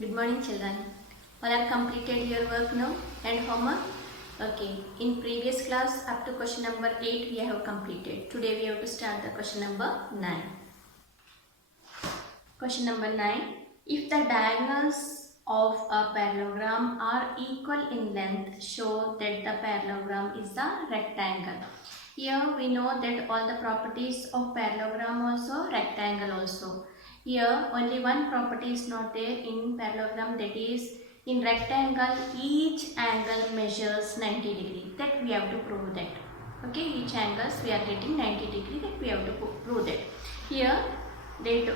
Good morning, children. All have completed your work now and homework? Okay. In previous class, up to question number 8, we have completed. Today, we have to start the question number 9. Question number 9. If the diagonals of a parallelogram are equal in length, show that the parallelogram is a rectangle. Here we know that all the properties of parallelogram also, rectangle also. Here only one property is not there in parallelogram, that is in rectangle each angle measures 90 degree. That we have to prove that. Okay, each angles we are getting 90 degree, that we have to prove that. Here that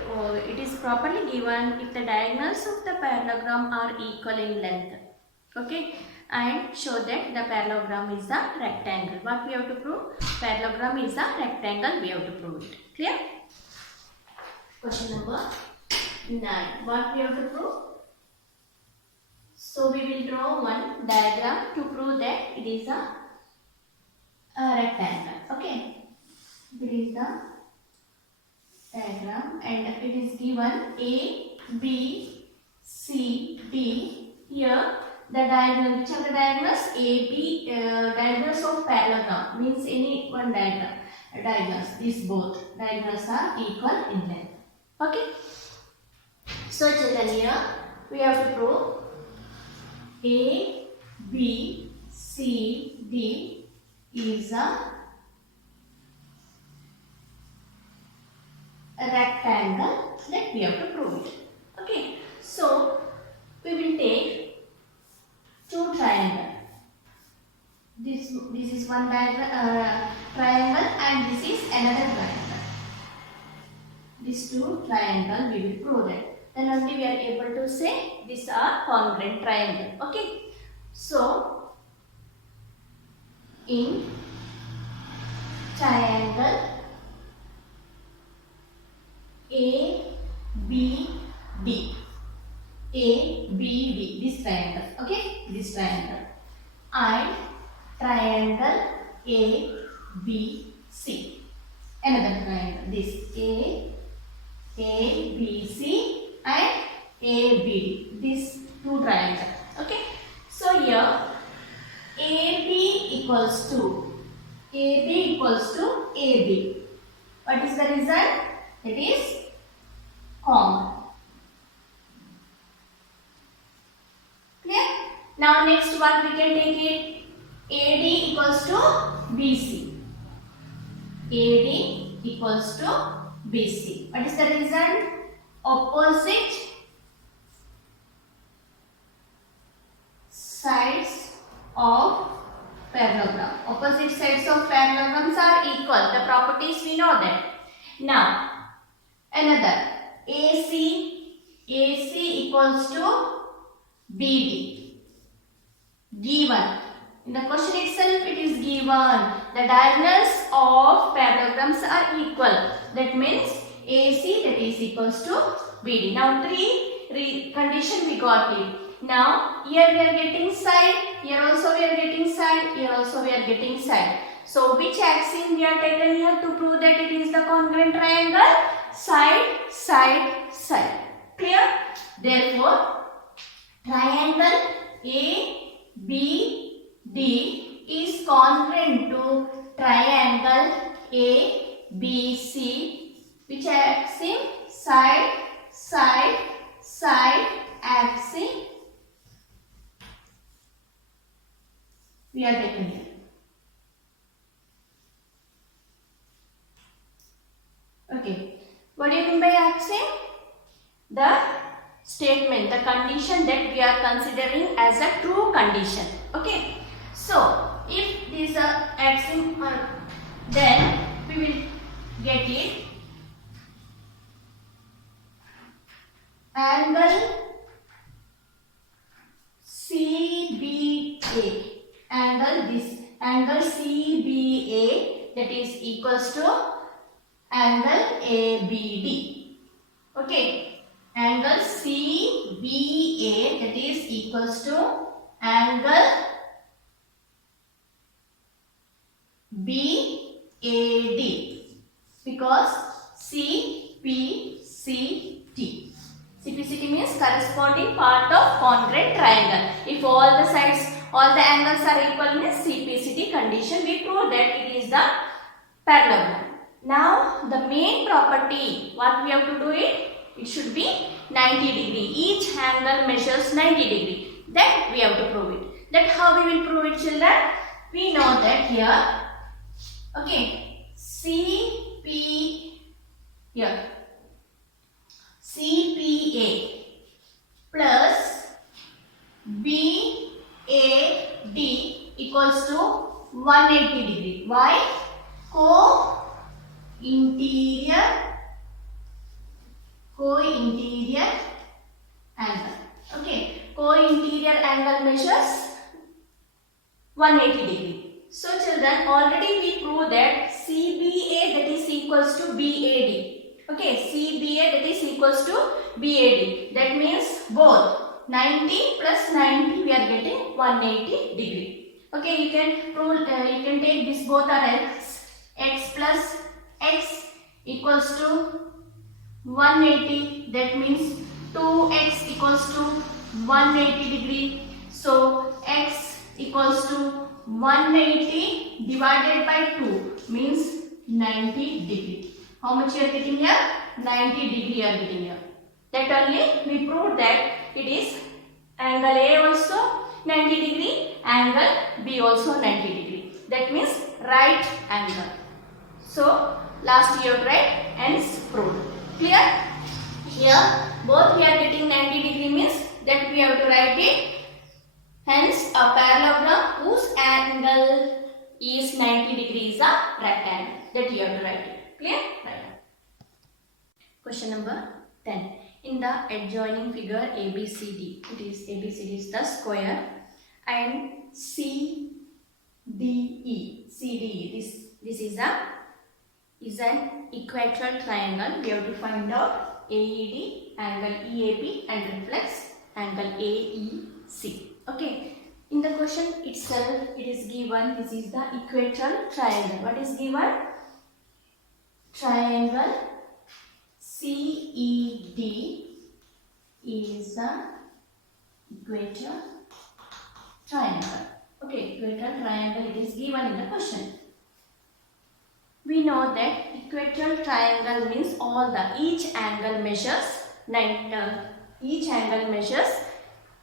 it is properly given if the diagonals of the parallelogram are equal in length. Okay, and show that the parallelogram is a rectangle. What we have to prove? Parallelogram is a rectangle, we have to prove it. Clear? Question number 9. What we have to prove? So we will draw one diagram to prove that it is a rectangle. Okay, it is the diagram and it is given A, B, C, D. Here the diagonal, which are the diagonals? A, B, diagonals of parallelogram means any one diagonals. These both diagonals are equal in length. Okay. So children, here we have to prove A, B, C, D is a rectangle, that we have to prove it. Okay, so we will take two triangles. This is one triangle and this is another triangle. These two triangle we will prove that. Then only we are able to say these are congruent triangle. Okay, so in triangle A, B, D. A, B, D. This triangle. Okay. This triangle. And triangle A, B, C. Another triangle. This A, B, C and A, B, D. These two triangles. Okay. So here AB equals to AB. What is the result? It is common. Clear? Now next what we can take it? AD equals to BC. AD equals to BC. What is the result? Opposite sides of parallelogram. Opposite sides of parallelograms are equal. The properties we know that. Now another AC equals to BD. Given. In the question itself it is given. The diagonals of parallelograms are equal. That means AC, that is equals to BD. Now three condition we got it. Now here we are getting side, here also we are getting side, here also we are getting side. So which axiom we are taken here to prove that it is the congruent triangle? Side, side, side. Clear? Therefore, triangle A, B, D is congruent to triangle A, B, C. Which axiom? Side, side, side axiom we are taken here. Okay. What do you mean by axiom? The statement, the condition that we are considering as a true condition. Okay. So, if these are axiom, then we will get it. Angle CBA. Angle CBA, that is equals to angle ABD. Okay, angle CBA, that is equals to angle BAD, because CPCT. CPCT means corresponding part of congruent triangle. If all the sides, all the angles are equal means CPCT condition, we prove that it is the parallelogram. Now the main property, what we have to do it should be 90 degree. Each angle measures 90 degree. Then we have to prove it. That how we will prove it, children? We know that here, okay, CPA plus BAD equals to 180 degree. Why? Co-interior angle. Okay, co-interior angle measures 180 degree. So children, already we proved that CBA that is equals to BAD. Okay, CBA that is equals to BAD. That means both 90 plus 90 we are getting 180 degree. Okay, you can prove, you can take this both are x plus x equals to 180. That means 2x equals to 180 degree. So x equals to 180 divided by 2 means 90 degree. How much you are getting here? 90 degree you are getting here. That only we proved that it is angle A also 90 degree, angle B also 90 degree. That means right angle. So last you have tried and proved. Clear? Here both we are getting 90 degree means that we have to write it. Hence a parallelogram whose angle is 90 degree is a rectangle. That you have to write it. Clear? Right. Question number 10. In the adjoining figure ABCD, ABCD is the square, and CDE. This is an equilateral triangle. We have to find out AED, angle EAB, and reflex angle AEC. Okay. In the question itself, it is given. This is the equilateral triangle. What is given? Triangle CED is the equilateral triangle. Okay, equilateral triangle it is given in the question. We know that equilateral triangle means each angle measures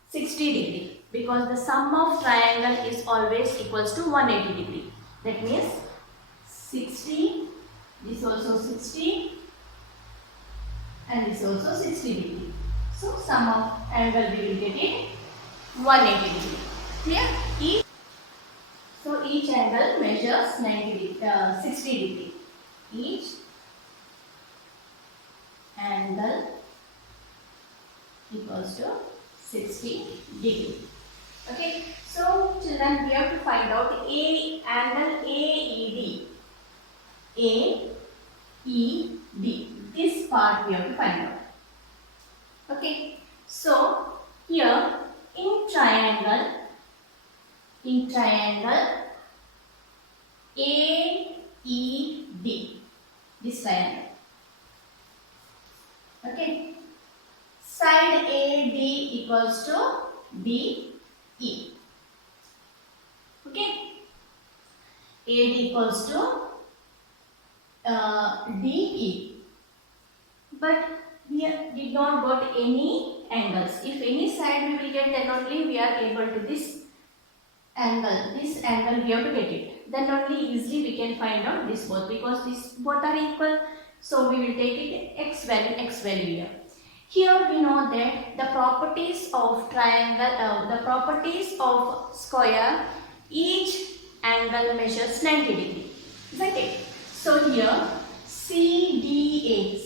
60 degree, because the sum of triangle is always equals to 180 degree. That means 60, this also 60, and this also 60 degree. So sum of angle we will get it 180 degree. Clear? So each angle measures 60 degree. Each angle equals to 60 degree. Okay. So children, we have to find out angle AED. AED. This part we have to find out. Okay. So here in triangle AED, this triangle. Okay. Side AD equals to DE. Okay. AD equals to DE. But we did not got any angles. If any side we will get, then only we are able to this angle. This angle we have to get it. Then only easily we can find out this both, because these both are equal. So we will take it x value here. Here we know that the properties of triangle, the properties of square, each angle measures 90 degree. Isn't it? So here CDA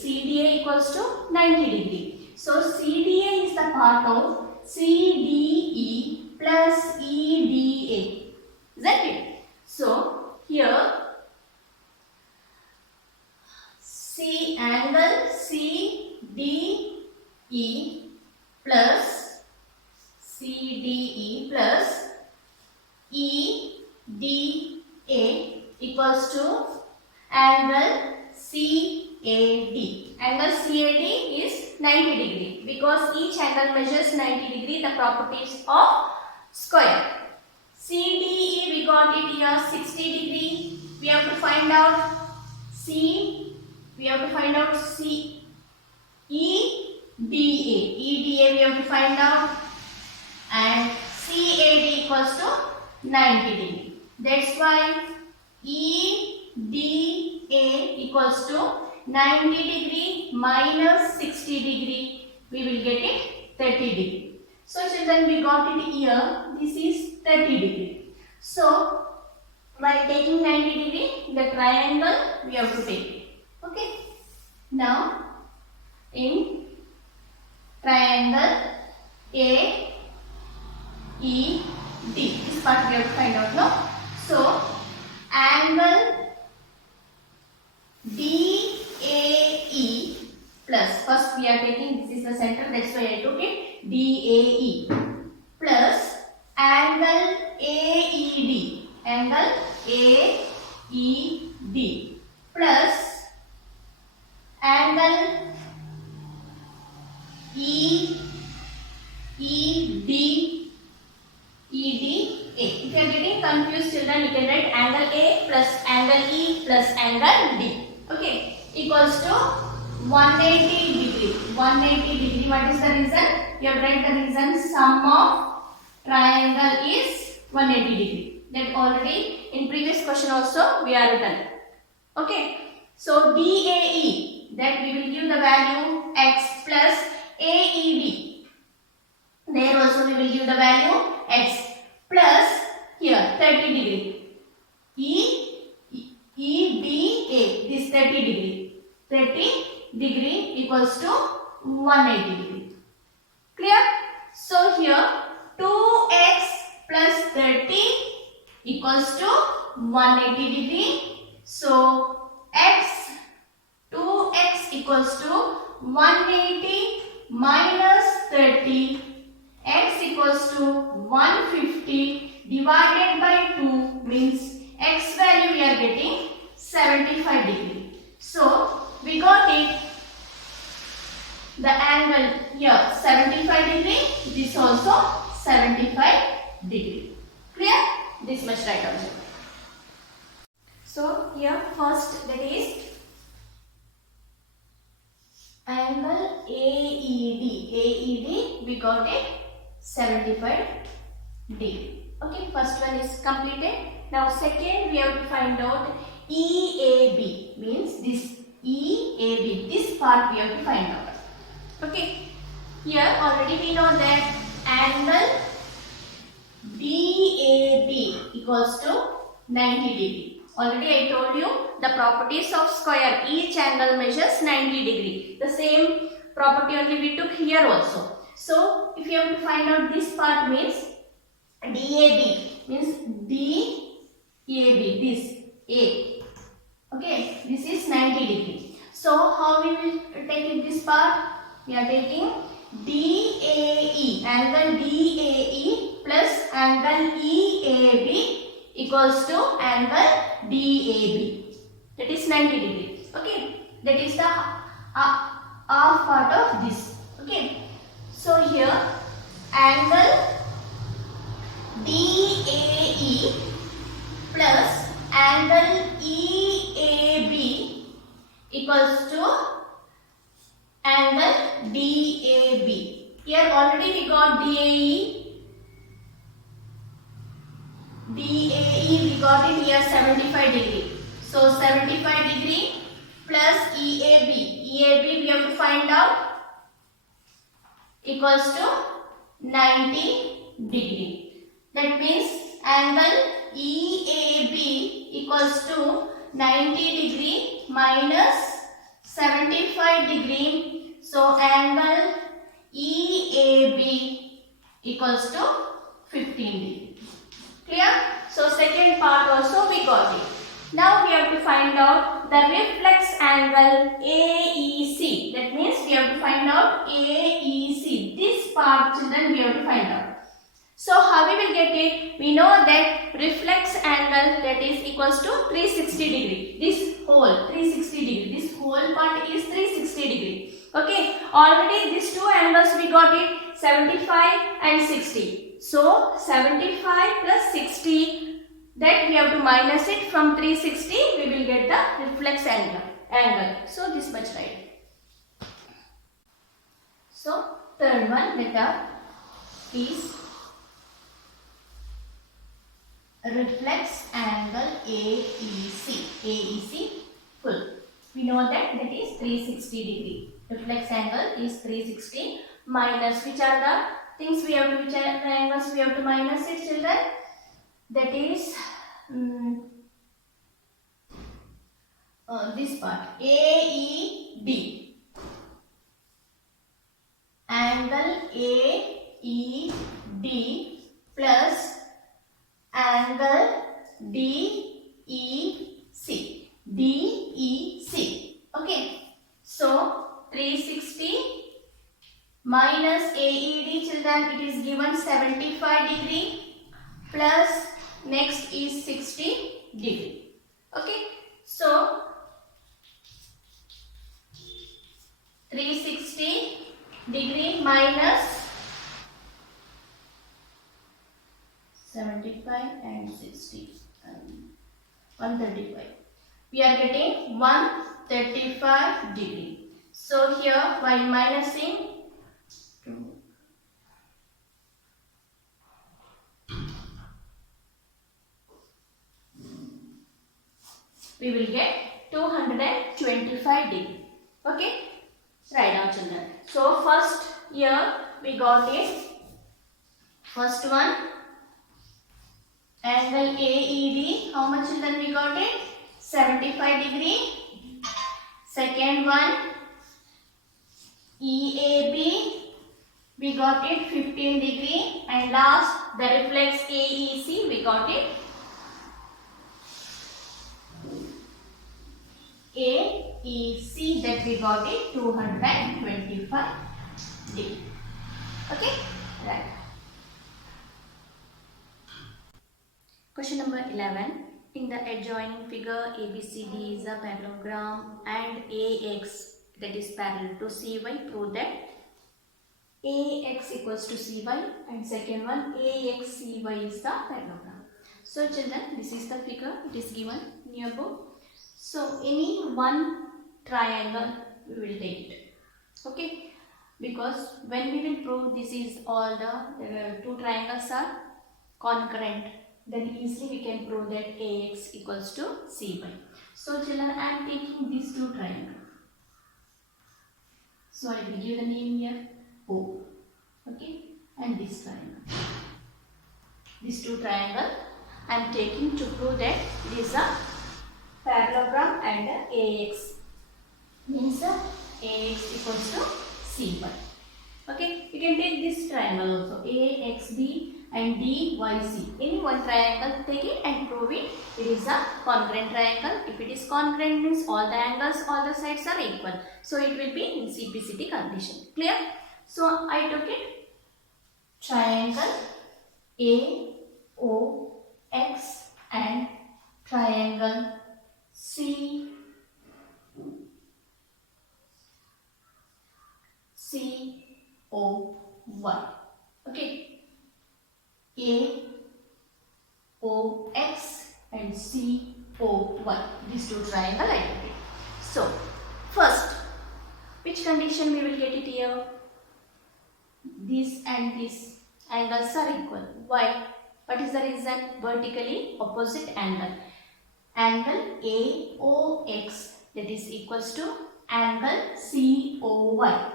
equals to 90 degree. So CDA is the part of CDE plus EDA. Isn't it? So here angle CDE plus EDA equals to angle CAD Angle CAD is 90 degree because each angle measures 90 degree, the properties of square. CDE we got it here 60 degree. We have to find out EDA we have to find out, and CAD equals to 90 degree. That's why EDA equals to 90 degree minus 60 degree. We will get it 30 degree. So children, we got it here. This is 30 degree. So by taking 90 degree, the triangle we have to take it. Okay. Now in triangle AED, this part we have to find out now. So angle DAE plus, first we are taking, this is the center, that's why I took it, DAE plus angle AED plus angle EDA. If you are getting confused children, you can write angle A plus angle E plus angle D. Okay, equals to 180 degree. 180 degree. What is the reason? You have write the reason. Sum of triangle is 180 degree. That already in previous question also we are written. Okay. So DAE, that we will give the value x plus AED. There also we will give the value x plus here 30 degree. EDA, this 30 degree. 30 degree equals to 180 degree. Clear? So here 2x plus 30 equals to 180 degree. So 2x equals to 180 minus 30. X equals to 150 divided by 2 means x value we are getting 75 degree. So we got it. The angle here 75 degree. This also 75 degree. Clear? This much right also. So here first, that is angle AED we got it 75 degree. Okay, first one is completed. Now second we have to find out EAB, means this EAB, this part we have to find out. Okay, here already we know that angle DAB equals to 90 degree. Already I told you the properties of square, each angle measures 90 degree. The same property only we took here also. So if you have to find out this part means DAB, means DAB, this A. Okay, this is 90 degree. So how we will take it this part? We are taking DAE, angle DAE plus angle EAB equals to angle DAB. That is 90 degree. Okay, that is the half part of this. Okay, so here angle DAE plus angle EAB equals to angle DAB. Here already we got DAE we got it here 75 degree. So 75 degree plus EAB we have to find out equals to 90 degree. That means angle EAB equals to 90 degree minus 75 degree. So angle EAB equals to 15 degree. Clear? So second part also we got it. Now we have to find out the reflex angle AEC. That means we have to find out AEC. This part children we have to find out. So how we will get it? We know that reflex angle that is equals to 360 degree. This whole 360 degree. This whole part is 360 degree. Okay. Already these two angles we got it 75 and 60. So 75 plus 60, that we have to minus it from 360. We will get the reflex angle. So this much right. So third one letter is reflex angle AEC. AEC full. We know that is 360 degree. Reflex angle is 360 minus, which are the things we have to, which are the angles we have to minus it, children? That is this part, AED. Angle AED plus angle DEC. DEC. Okay. So 360 minus AED, children, it is given 75 degree plus next is 60 degree. Okay. So 360 degree minus 75 and 60 and 135. We are getting 135 degree. So here while minusing, we will get 225 degree. Okay. Write down, children. So first here we got it. First one, angle AED. How much, children, we got it? 75 degree. Second one, EAB. We got it 15 degree. And last, the reflex AEC. We got it AEC, that we got it 225 degree. Okay, right. Question number 11. In the adjoining figure, ABCD is a parallelogram and AX, that is parallel to CY. Prove that AX equals to CY, and second one AXCY is the parallelogram. So children, this is the figure. It is given nearby. So any one triangle we will take it. Okay, because when we will prove this is all the two triangles are concurrent, then easily we can prove that AX equals to CY. So children, I am taking these two triangles. So I will give the name here O. Okay, and this triangle. These two triangles I am taking to prove that it is a parallelogram and AX means AX equals to CY. Okay, you can take this triangle also, AXB and DYC. Any one triangle, take it and prove it. It is a congruent triangle. If it is congruent, means all the angles, all the sides are equal. So it will be in CPCT condition. Clear? So I took it triangle AOX and triangle COY. Okay. AOX and COY. These two triangles I took it. So first, which condition we will get it here? This and this angles are equal. Why? What is the reason? Vertically opposite angle. Angle AOX, that is equals to angle COY.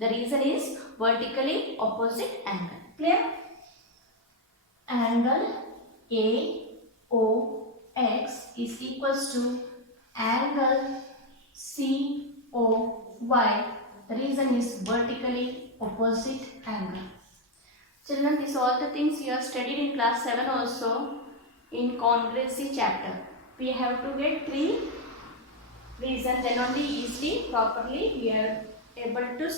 The reason is vertically opposite angle. Clear? Angle AOX is equals to angle COY. The reason is vertically opposite angle. Children, these all the things you have studied in class 7 also in congruency chapter. We have to get 3 reasons, then only easily properly we are able to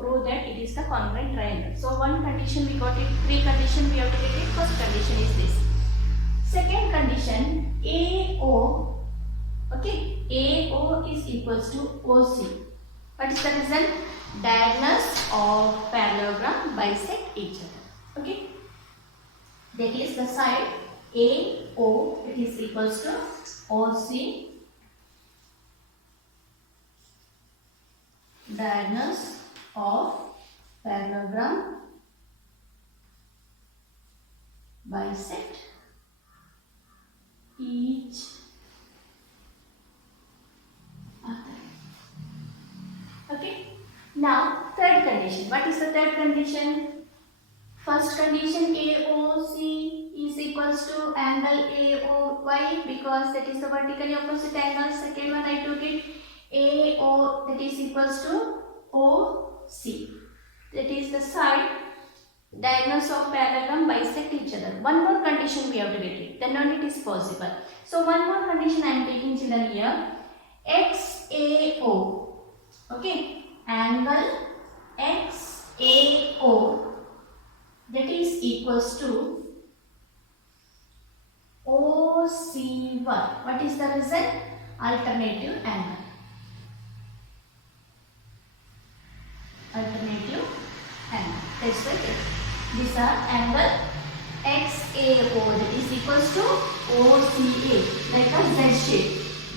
prove that it is the congruent triangle. So one condition we got it, three condition we have to get it. First condition is this. Second condition, AO, okay, AO is equals to OC. What is the result? Diagonals of parallelogram bisect each other. Okay, that is the side AO, it is equals to OC. Diagonals of parallelogram bisect each other. Okay. Now third condition. What is the third condition? First condition, AOC is equals to angle AOY because that is the vertically opposite angle. Second one I took it AO, that is equals to OC. That is the side diagonals of parallelogram bisect each other. One more condition we have to get it. Then only it is possible. So one more condition I am taking children here. XAO. Okay. Angle XAO, that is equals to OC1. What is the result? Alternative angle. Alternative angle. That's right. These are angle XAO, that is equals to OCA, like a Z shape.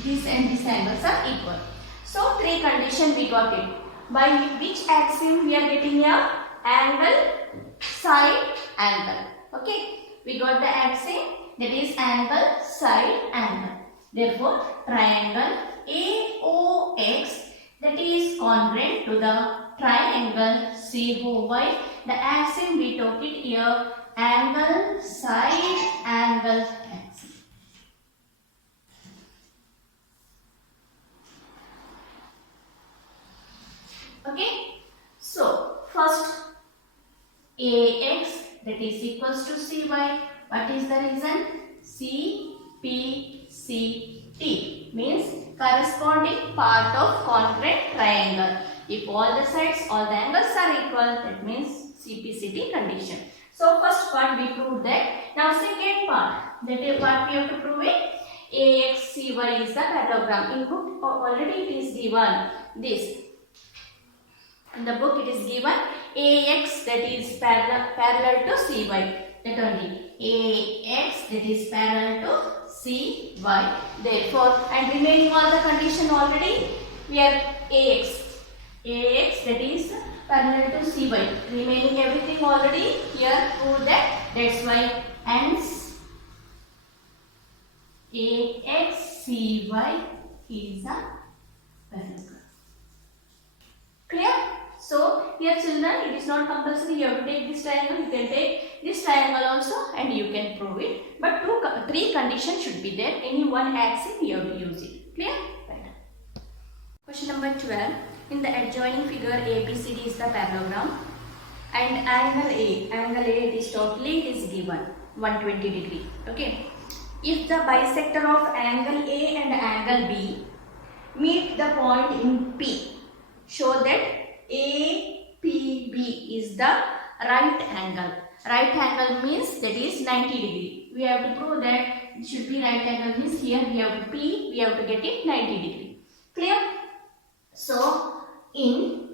This and this angles are equal. So three conditions we got it. By which axiom we are getting a angle, side, angle. Okay, we got the axiom, that is angle, side, angle. Therefore, triangle AOX, that is congruent to the triangle COY. The axiom we took it here, angle, side, angle, axiom. Okay, so first AX, that is equals to CY. What is the reason? CPCT means corresponding part of congruent triangle. If all the sides, all the angles are equal, that means CPCT condition. So first part we proved that. Now second part, that is what we have to prove it. AXCY is the parallelogram. In book already it is given this. In the book it is given AX, that is parallel to CY. That only AX, that is parallel to CY. Therefore, and remaining all the condition already we have AX. AX, that is parallel to CY. Remaining everything already here proved that. That's why hence AXCY is a parallelogram. Clear? So here children, it is not compulsory you have to take this triangle. You can take this triangle also and you can prove it. But three conditions should be there. Any one axiom you have to use it. Clear? Right. Question number 12. In the adjoining figure, ABCD is the parallelogram and angle A it is totally is given 120 degree. Okay. If the bisector of angle A and angle B meet the point in P, show that APB is the right angle. Right angle means that is 90 degree. We have to prove that it should be right angle means here we have to P, we have to get it 90 degree. Clear? So in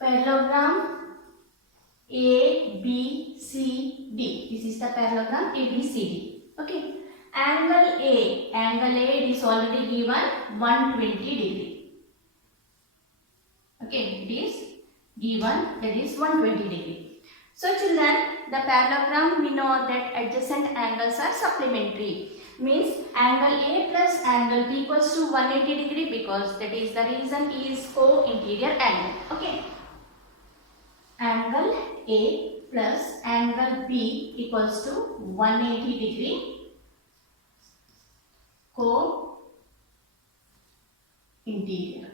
parallelogram ABCD, this is the parallelogram ABCD. Okay. Angle A is already given 120 degree. Okay, it is given that is 120 degree. So children, the parallelogram we know that adjacent angles are supplementary. Means angle A plus angle B equals to 180 degree because that is the reason is co-interior angle. Okay. Angle A plus angle B equals to 180 degree co-interior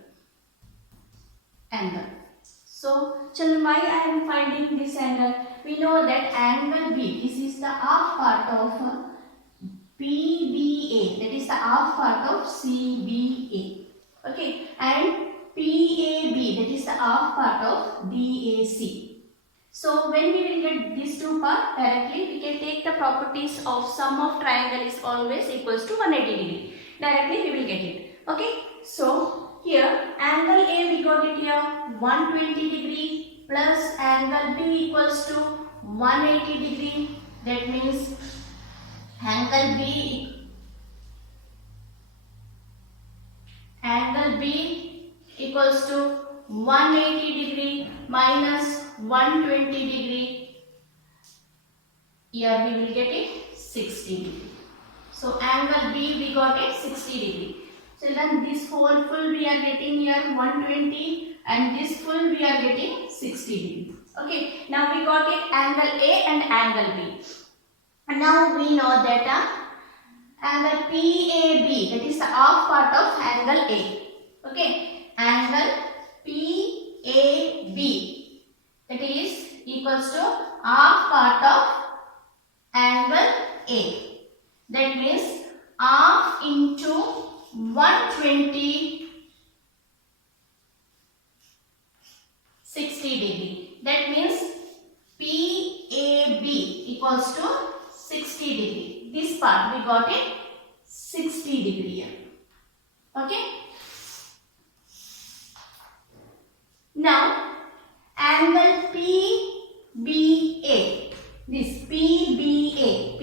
angle. So, children, why I am finding this angle? We know that angle B, this is the half part of PBA, that is the half part of CBA. Okay, and PAB, that is the half part of DAC. So when we will get these two parts directly, we can take the properties of sum of triangle is always equals to 180 degree. Directly we will get it. Okay. So here angle A we got it here 120 degree plus angle B equals to 180 degree. That means angle B equals to 180 degree minus 120 degree. Here we will get it 60 degree. So angle B we got it 60 degree. So then this whole full we are getting here 120 and this full we are getting 60 degree. Okay. Now we got it angle A and angle B. And now we know that angle PAB, that is the half part of angle A. Okay. Angle PAB, that is equals to half part of angle A. That means half into 120 60 degree. That means PAB equals to 60 degree. This part we got it 60 degree here. Okay. Now angle PBA. This PBA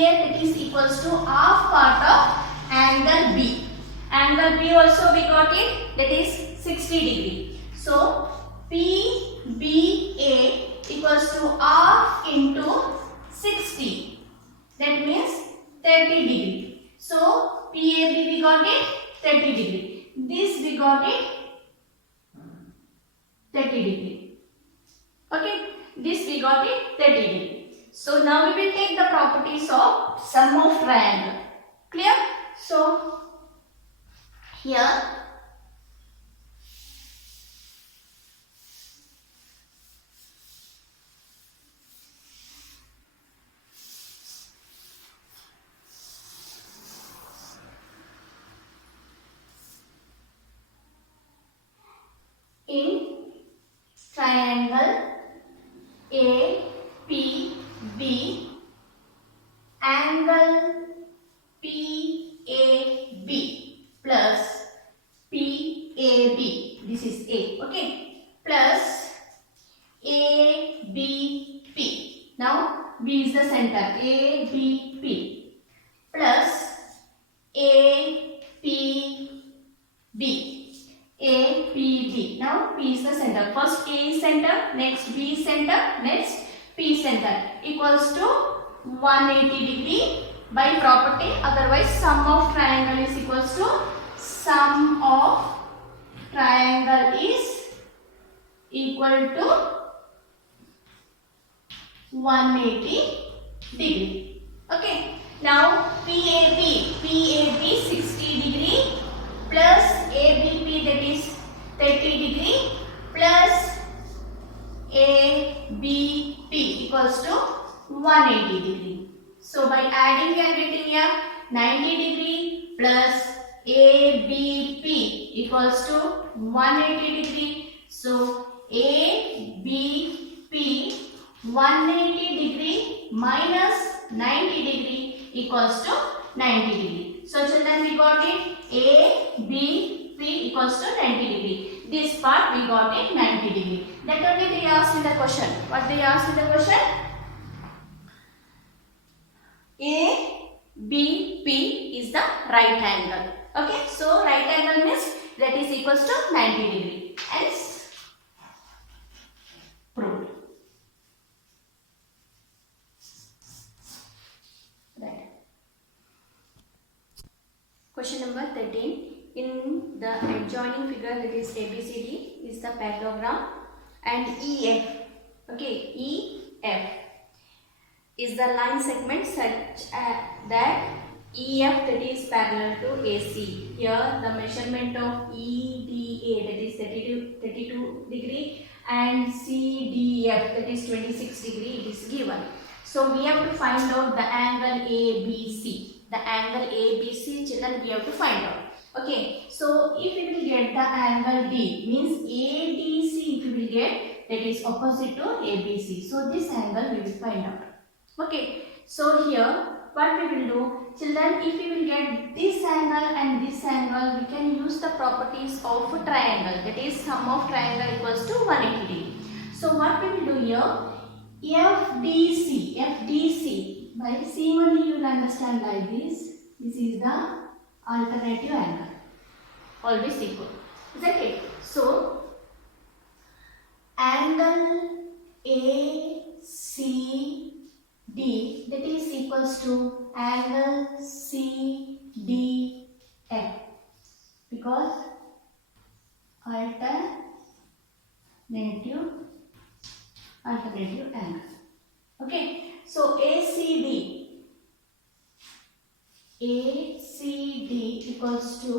that is equals to half part of angle B. Angle B also we got it, that is 60 degree. So PBA equals to half into 60. That means 30 degree. So PAB we got it 30 degree. This we got it 30 degree. Okay. This we got it 30 degree. So now we will take the properties of sum of triangle. Clear? So here in triangle APB, angle PAB plus PAB, this is A, okay, plus ABP. Now B is the center, ABP plus APB. Now P is the center. First A is center, next B is center, next P center equals to 180 degree by property. Otherwise sum of triangle is equals to sum of triangle is equal to 180 degree. Okay. Now PAB 60 degree plus ABP, that is 30 degree, plus ABP equals to 180 degree. So by adding we are getting here 90 degree plus ABP equals to 180 degree. So ABP 180 degree minus 90 degree equals to 90 degree. So children, we got it ABP equals to 90 degree. This part we got it 90 degree. That only they asked in the question. What they asked in the question? ABP is the right angle. Okay, so right angle means that is equals to 90 degree. Hence proved. Right. Question number 13. In the adjoining figure, that is ABCD is the parallelogram, and EF, okay, EF is the line segment such that EF, that is parallel to AC. Here the measurement of EDA, that is 32 degree, and CDF, that is 26 degree, it is given. So we have to find out the angle ABC. The angle ABC, children, we have to find out. Okay, so if we will get the angle D, means ADC, if we will get, that is opposite to ABC. So this angle we will find out. Okay, so here what we will do, children, if we will get this angle and this angle, we can use the properties of a triangle, that is sum of triangle equals to 180 degree. So what we will do here, FDC, by seeing only you will understand like this. This is the alternative angle, always equal, isn't it? So angle ACD, that is equals to angle CDF, because alternative angle. Okay, so ACD equals to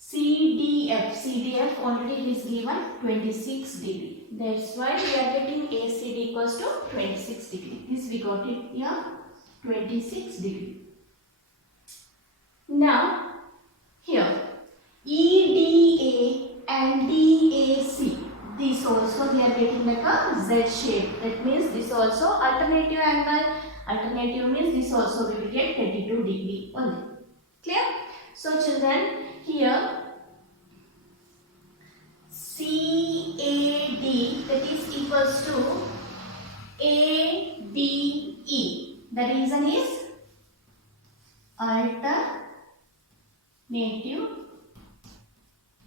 CDF already is given 26 degree. That's why we are getting ACD equals to 26 degree. This we got it here, 26 degree. Now here EDA and DAC, this also we are getting like a Z shape. That means this also alternative angle. Alternative means this also we will get 32 degree only. Clear? So children, here CAD, that is equals to ADE. The reason is alternative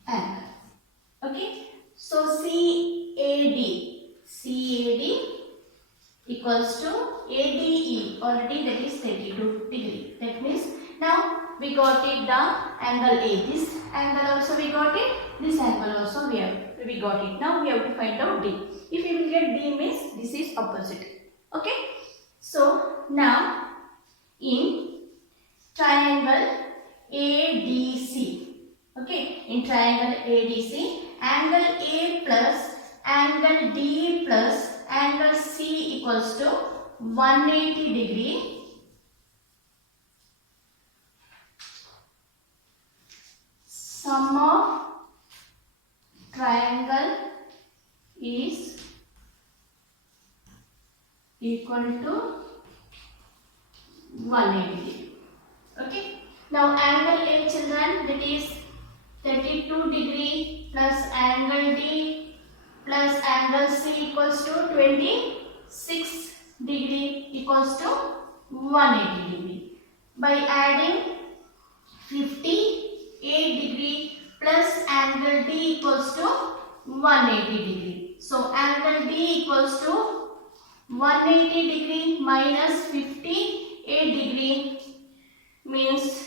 angle. Okay, so CAD equals to ADE, already that is 32 degree. That means now we got it the angle A. This angle also we got it. This angle also we got it. Now we have to find out D. If we will get D means this is opposite. Okay. So now in triangle ADC. Okay. In triangle ADC, angle A plus angle D plus angle C equals to 180 degree. Sum of triangle is equal to 180 degree. Okay. Now angle A, children, that is 32 degree plus angle D plus angle C equals to 26 degree equals to 180 degree. By adding 58 degree plus angle D equals to 180 degree. So angle D equals to 180 degree minus 58 degree means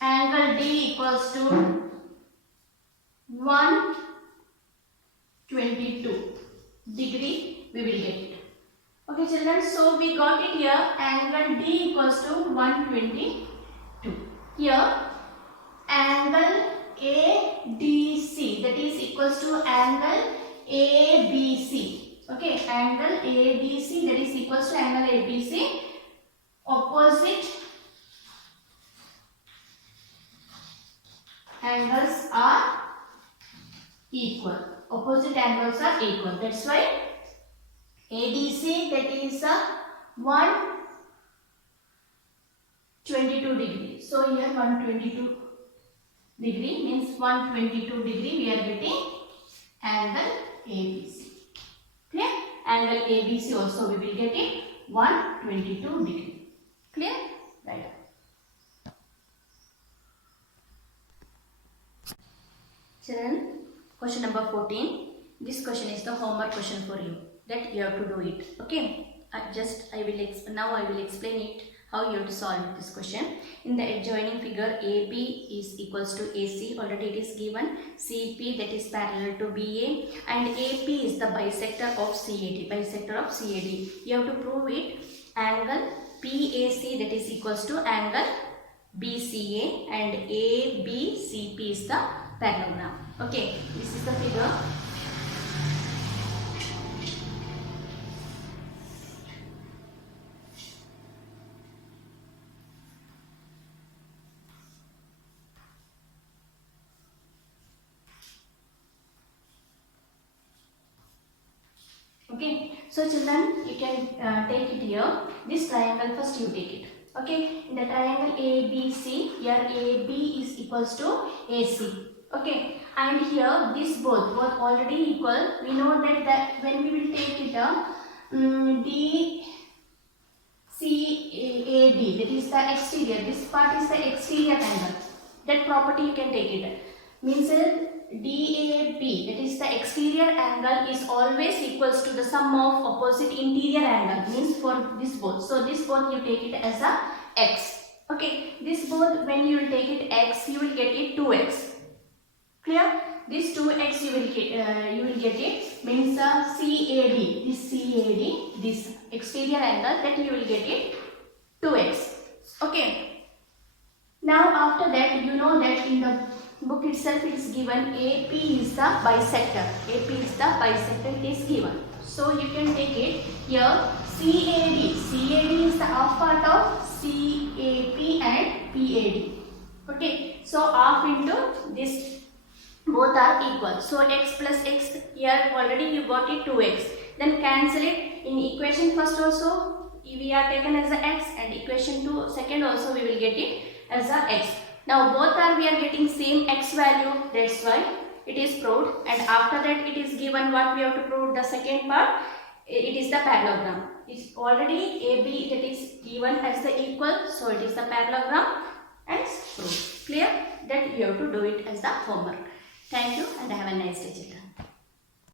angle D equals to 122 degree we will get it. Okay children, so we got it here, angle D equals to 122. Here angle ADC, that is equals to angle ABC. Okay, angle ADC, that is equals to angle ABC. Opposite angles are equal. Opposite angles are equal. That's why ADC, that is 122 degree. So here 122 degree means 122 degree we are getting angle ABC. Clear? Angle ABC also we will get it 122 degree. Clear? Right. Children, question number 14. This question is the homework question for you, that you have to do it. Okay. I will explain it how you have to solve this question. In the adjoining figure, AB is equals to AC. Already it is given. CP, that is parallel to BA, and AP is the bisector of CAD. You have to prove it. Angle PAC, that is equals to angle BCA, and ABCP is the parallelogram. Okay, this is the figure. Okay, so children, you can take it here. This triangle first you take it. Okay, in the triangle ABC, here AB is equals to AC. Okay, and here this both already equal. We know that when we will take it DCAD, that is the exterior. This part is the exterior angle. That property you can take it. Means DAB, that is the exterior angle, is always equals to the sum of opposite interior angle. Means for this both. So this both you take it as a x. Okay, this both when you will take it x, you will get it 2x. Clear? This 2x you will get it, means CAD. This CAD, this exterior angle, that you will get it 2x. Okay. Now after that, you know that in the book itself it is given AP is the bisector. AP is the bisector, it is given. So you can take it here CAD. CAD is the half part of CAP and PAD. Okay. So half into this, both are equal. So x plus x, here already you got it 2x. Then cancel it. In equation first also we are taken as a x, and equation 2 second also we will get it as a x. Now both we are getting same x value, that's why it is proved. And after that it is given what we have to prove the second part. It is the parallelogram. It's already AB, that is given as the equal, so it is the parallelogram and proved. Clear? That you have to do it as the homework. Thank you and have a nice day, children.